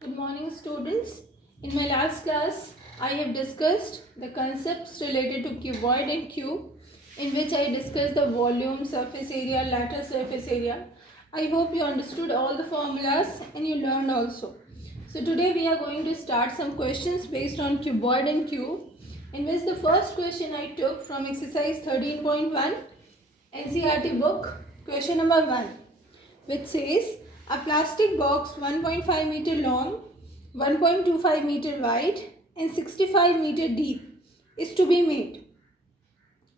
Good morning, students. In my last class, I have discussed the concepts related to cuboid and cube, in which I discussed the volume, surface area, lateral surface area. I hope you understood all the formulas and you learned also. So today we are going to start some questions based on cuboid and cube, in which the first question I took from exercise 13.1 NCERT book, question number 1, which says a plastic box 1.5 meter long, 1.25 meter wide and 65 meter deep is to be made.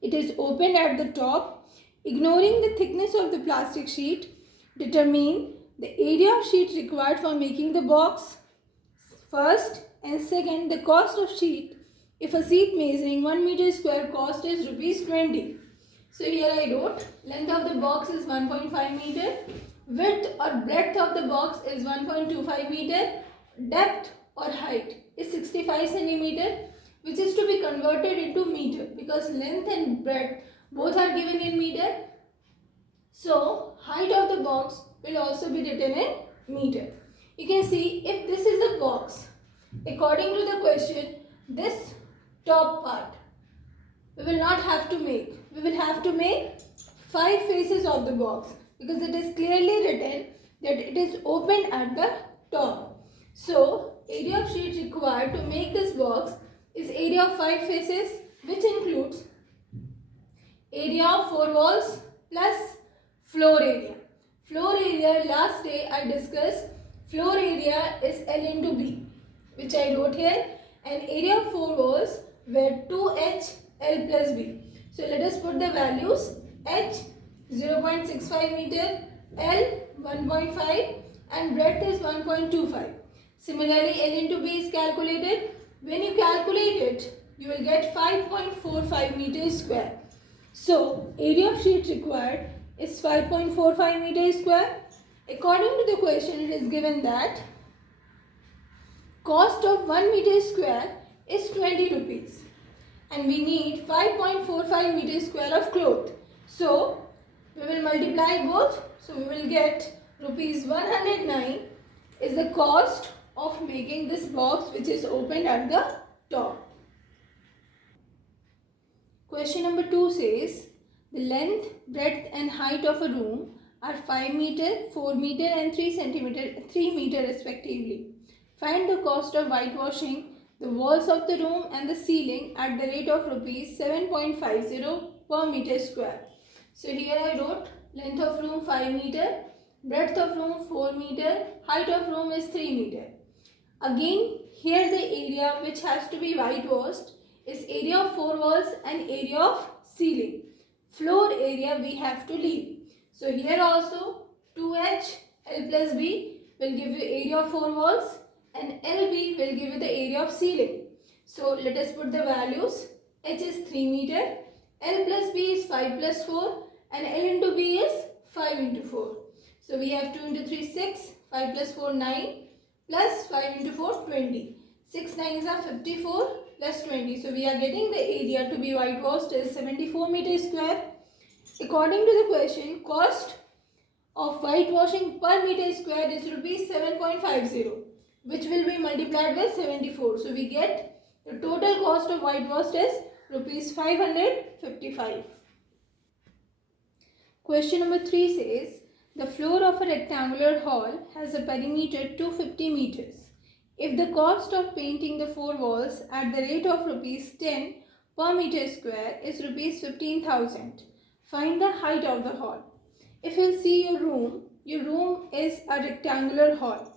It is opened at the top. Ignoring the thickness of the plastic sheet, determine the area of sheet required for making the box. First and second, the cost of sheet. If a sheet measuring 1 meter square cost is rupees 20. So here I wrote length of the box is 1.5 meter, width or breadth of the box is 1.25 meter, depth or height is 65 centimeter, which is to be converted into meter because length and breadth both are given in meter. So height of the box will also be written in meter. You can see if this is the box, according to the question, this top part we will not have to make. We will have to make 5 faces of the box because it is clearly written that it is open at the top. So area of sheet required to make this box is area of 5 faces, which includes area of 4 walls plus floor area. Floor area, last day I discussed, floor area is L into B, which I wrote here, and area of 4 walls were 2H L plus B. So let us put the values. H 0.65 meter, L 1.5 and breadth is 1.25. Similarly, L into B is calculated. When you calculate it, you will get 5.45 meters square. So area of sheet required is 5.45 meters square. According to the question, it is given that cost of 1 meter square is 20 rupees. And we need 5.45 meters square of cloth. So we will multiply both. So we will get rupees 109 is the cost of making this box, which is opened at the top. Question number 2 says the length, breadth and height of a room are 5 meter, 4 meter and 3 meter respectively. Find the cost of whitewashing the walls of the room and the ceiling at the rate of rupees 7.50 per meter square. So here I wrote length of room 5 meter, breadth of room 4 meter, height of room is 3 meter. Again, here the area which has to be whitewashed is area of 4 walls and area of ceiling. Floor area we have to leave. So here also 2H L plus B will give you area of 4 walls and LB will give you the area of ceiling. So let us put the values. H is 3 meter, L plus B is 5 plus 4 and L into B is 5 into 4. So we have 2 into 3 6, 5 plus 4 9 plus 5 into 4 20. 6 9s are 54 plus 20. So we are getting the area to be whitewashed is 74 meters square. According to the question, cost of whitewashing per meter square is rupees 7.50, which will be multiplied by 74. So we get the total cost of whitewash is rupees 555. Question number 3 says the floor of a rectangular hall has a perimeter 250 meters. If the cost of painting the 4 walls at the rate of rupees 10 per meter square is rupees 15,000, find the height of the hall. If you see your room is a rectangular hall.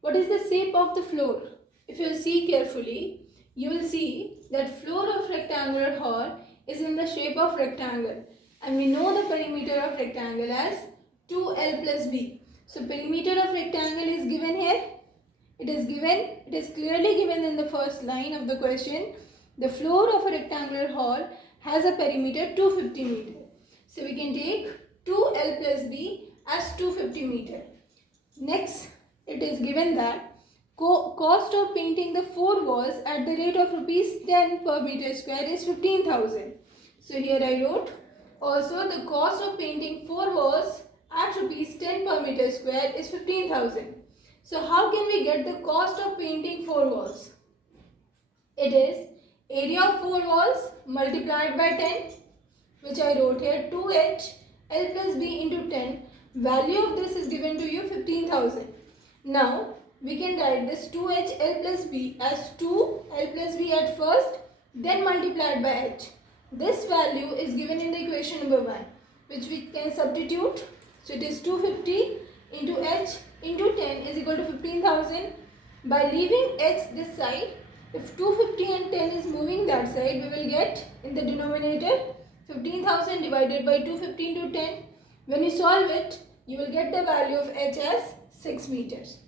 What is the shape of the floor? If you see carefully, you will see that floor of rectangular hall is in the shape of rectangle. And we know the perimeter of rectangle as 2L plus B. So perimeter of rectangle is given here. It is clearly given in the first line of the question. The floor of a rectangular hall has a perimeter 250 meter. So we can take 2L plus B as 250 meter. Next, it is given that cost of painting the 4 walls at the rate of rupees 10 per meter square is 15,000. So here I wrote also the cost of painting 4 walls at rupees 10 per meter square is 15,000. So how can we get the cost of painting 4 walls? It is area of 4 walls multiplied by 10, which I wrote here, 2h L plus B into 10. Value of this is given to you 15,000. Now we can write this 2h L plus B as 2 L plus B at first, then multiplied by h. This value is given in the equation number 1, which we can substitute. So it is 250 into h into 10 is equal to 15,000. By leaving h this side, if 250 and 10 is moving that side, we will get in the denominator 15,000 divided by 250 into 10. When you solve it, you will get the value of h as 6 meters.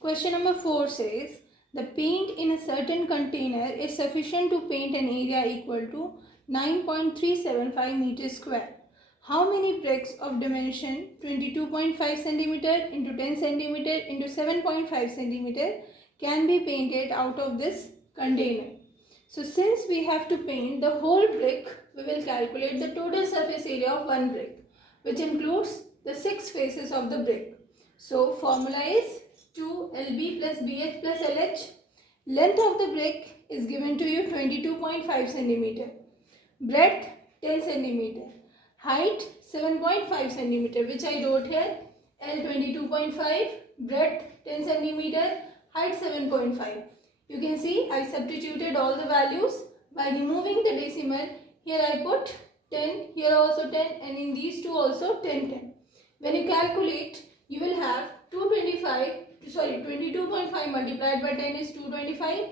Question number 4 says, the paint in a certain container is sufficient to paint an area equal to 9.375 meters square. How many bricks of dimension 22.5 cm into 10 cm into 7.5 cm can be painted out of this container? So since we have to paint the whole brick, we will calculate the total surface area of one brick, which includes the 6 faces of the brick. So formula is 2LB plus BH plus LH. Length of the brick is given to you 22.5 cm. Breadth 10 cm. Height 7.5 cm, which I wrote here. L 22.5, breadth 10 cm, height 7.5. You can see I substituted all the values by removing the decimal. Here I put 10, here also 10, and in these two also 10, 10. When you calculate, you will have 22.5 multiplied by 10 is 225.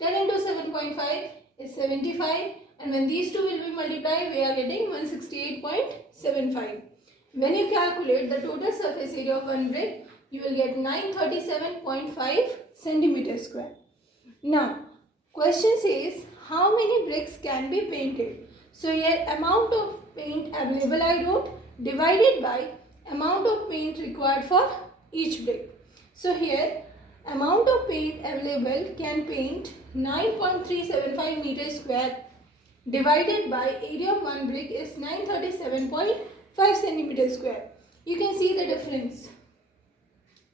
10 into 7.5 is 75. And when these two will be multiplied, we are getting 168.75. When you calculate the total surface area of one brick, you will get 937.5 centimeters square. Now, question says, how many bricks can be painted? So here amount of paint available I wrote divided by amount of paint required for each brick. So here amount of paint available can paint 9.375 meters square divided by area of one brick is 937.5 centimeters square. You can see the difference.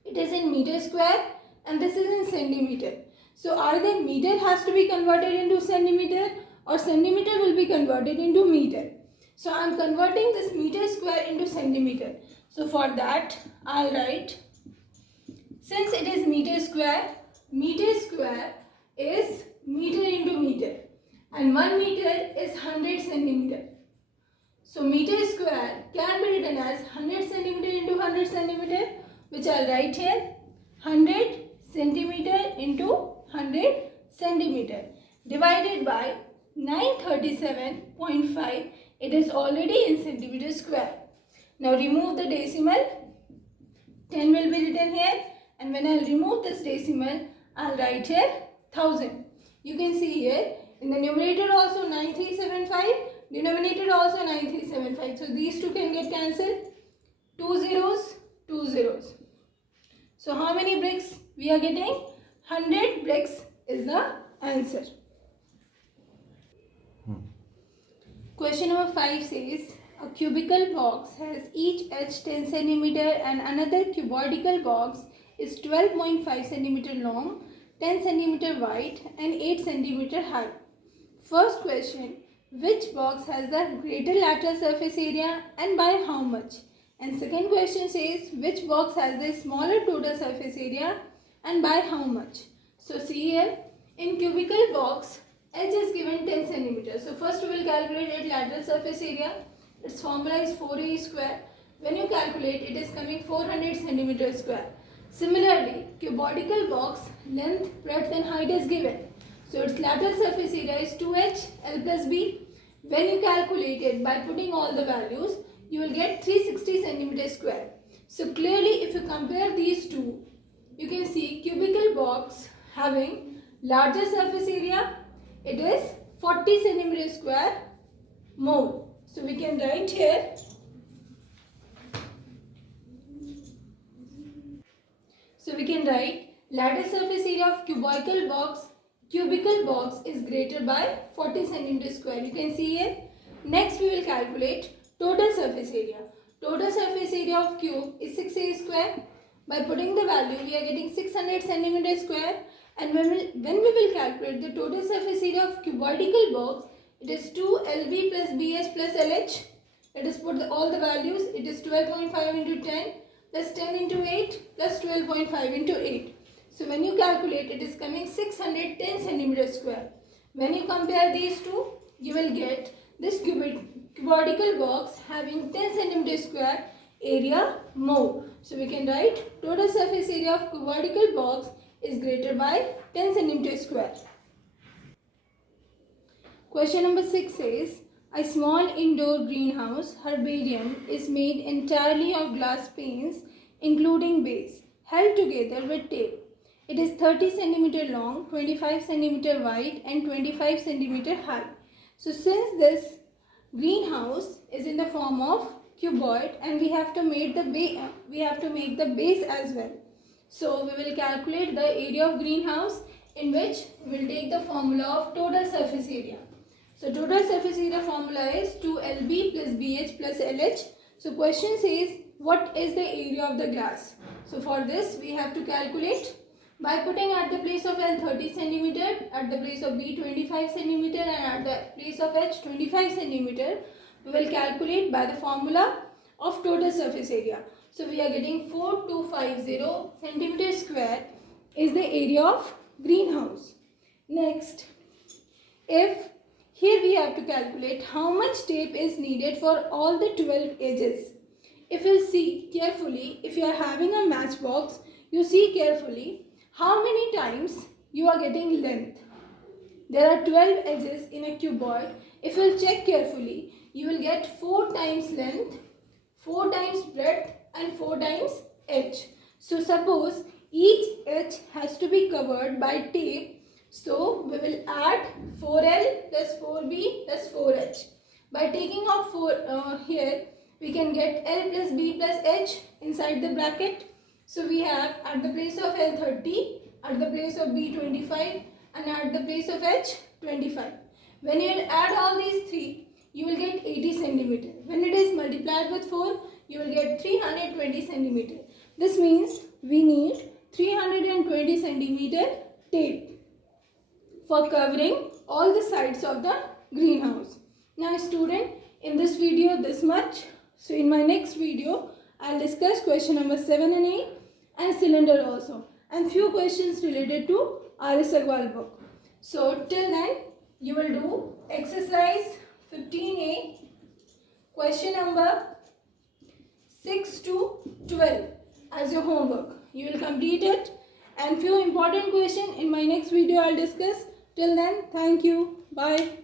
It is in meter square and this is in centimeter. So either meter has to be converted into centimeter or centimeter will be converted into meter. So I am converting this meter square into centimeter. So for that I will write, since it is meter square is meter into meter. And 1 meter is 100 centimeter. So meter square can be written as 100 centimeter into 100 centimeter, which I will write here 100 centimeter into 100 centimeter divided by 937.5. It is already in centimeter square. Now remove the decimal. 10 will be written here, and when I will remove this decimal, I will write here 1000. You can see here. In the numerator also 9375, denominator also 9375. So these two can get cancelled. 2 zeros, 2 zeros. So how many bricks we are getting? 100 bricks is the answer. Question number 5 says, a cubical box has each edge 10 cm and another cuboidal box is 12.5 cm long, 10 cm wide and 8 cm high. First question, which box has the greater lateral surface area and by how much? And second question says, which box has the smaller total surface area and by how much? So see here, in cubical box, edge is given 10 cm. So first we will calculate its lateral surface area. Its formula is 4a square. When you calculate, it is coming 400 cm square. Similarly, cuboidal box, length, breadth and height is given. So its lateral surface area is 2h L plus B. When you calculate it by putting all the values, you will get 360 cm square. So clearly if you compare these two, you can see cubical box having larger surface area, it is 40 cm square more. So we can write here, lateral surface area of cubical box is greater by 40 cm square. You can see here. Next we will calculate total surface area. total surface area of cube is 6a square. By putting the value, we are getting 600 centimeter square. And when we will calculate the total surface area of cuboidal box, it is 2lb plus bh plus lh. Let us put all the values. It is 12.5 into 10 plus 10 into 8 plus 12.5 into 8. So when you calculate, it is coming 610 centimeter square. When you compare these two, you will get this cuboidal box having 10 centimeter square area more. So we can write total surface area of cuboidal box is greater by 10 centimeter square. Question number 6 says, a small indoor greenhouse herbarium is made entirely of glass panes including base held together with tape. It is 30 centimeter long, 25 centimeter wide and 25 centimeter high. So since this greenhouse is in the form of cuboid and we have to make the base as well. So we will calculate the area of greenhouse, in which we will take the formula of total surface area. So total surface area formula is 2lb plus bh plus lh. So question says, what is the area of the glass? So for this we have to calculate by putting at the place of L 30 centimeter, at the place of B 25 centimeter and at the place of H 25 centimeter. We will calculate by the formula of total surface area. So we are getting 4250 centimeter square is the area of greenhouse. Next, if here we have to calculate how much tape is needed for all the 12 edges. If you see carefully, if you are having a matchbox, you see carefully how many times you are getting length. There are 12 edges in a cuboid. If you check carefully, you will get 4 times length, 4 times breadth and 4 times edge. So suppose each edge has to be covered by tape. So we will add 4L plus 4B plus 4H. By taking out 4 here, we can get L plus B plus H inside the bracket. So we have at the place of L 30, at the place of B 25 and at the place of H 25. When you will add all these three, you will get 80 centimeter. When it is multiplied with 4, you will get 320 centimeter. This means we need 320 centimeter tape for covering all the sides of the greenhouse. Now student, in this video this much. So in my next video, I'll discuss question number 7 and 8 and cylinder also, and few questions related to R.S. Agrawal book. So till then, you will do exercise 15A, question number 6 to 12 as your homework. You will complete it, and few important questions in my next video I'll discuss. Till then, thank you. Bye.